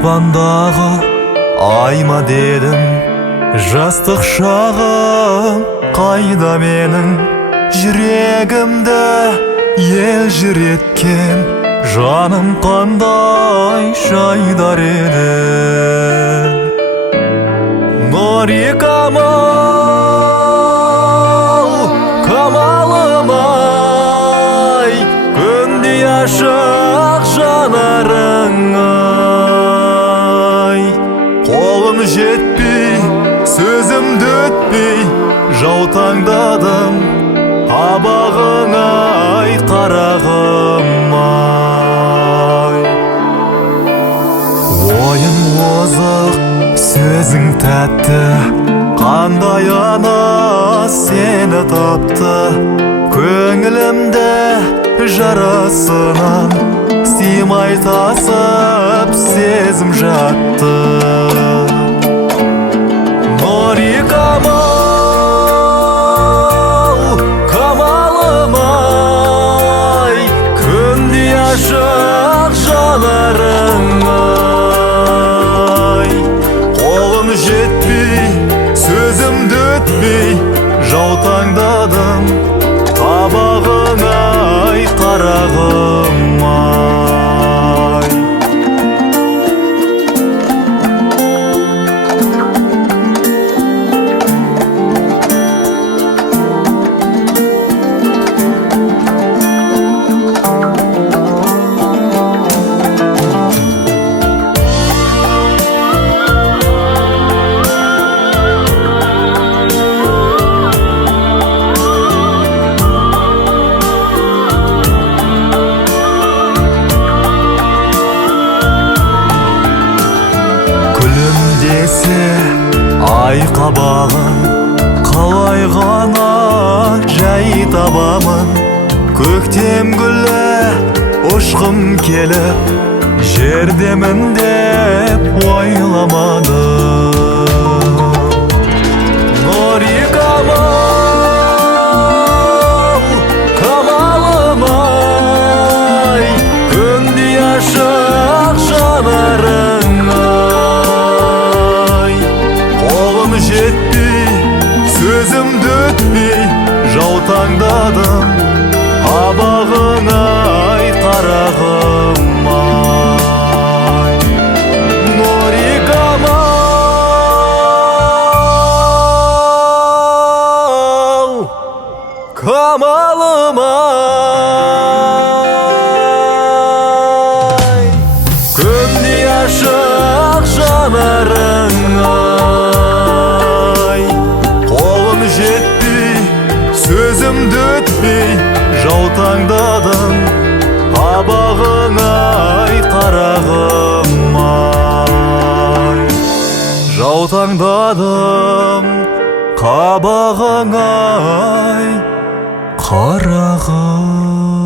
аспандағы айма дедім, жастық шағым қайда менің? Жүрегімді ел жүреткен жаным қандай шайдар еді. Нұрикамал, камалым-ай, күндей ашық жанарың-ай. Қолым жетпей, сөзімді өтпей, жаутаңдадым, қабағың-ай, қарағым-ай. Ойың озық, сөзің тәтті, қандай ана сені тапты. Көңілімді жарасынан сыймай тасып сезім жатты. Нұрикамал, камалым-ай, күндей ашық жанарың-ай. Қолым жетпей, сөзімді өтпей, жаутаңдадым, қабағың-ай, қарағым-ай. Ай қабағын қалай ғана жай табамын. Көктем гүлі ұшқым келіп, жердемін деп ойламадым. Нұрикамал, камалым-ай, күндей ашық жанарың-ай. Қолым жетпей, сөзімді өтпей, жаутаңдадым, қабағың-ай, қарағым-ай. Нұрикамал, камалым-ай, күндей ашық жанарың-ай. Қолым жетпей, сөзімді өтпей, жаутаңдадым, қабағың-ай, қарағым-ай. Жаутаңдадым, қабағың-ай, қарағым.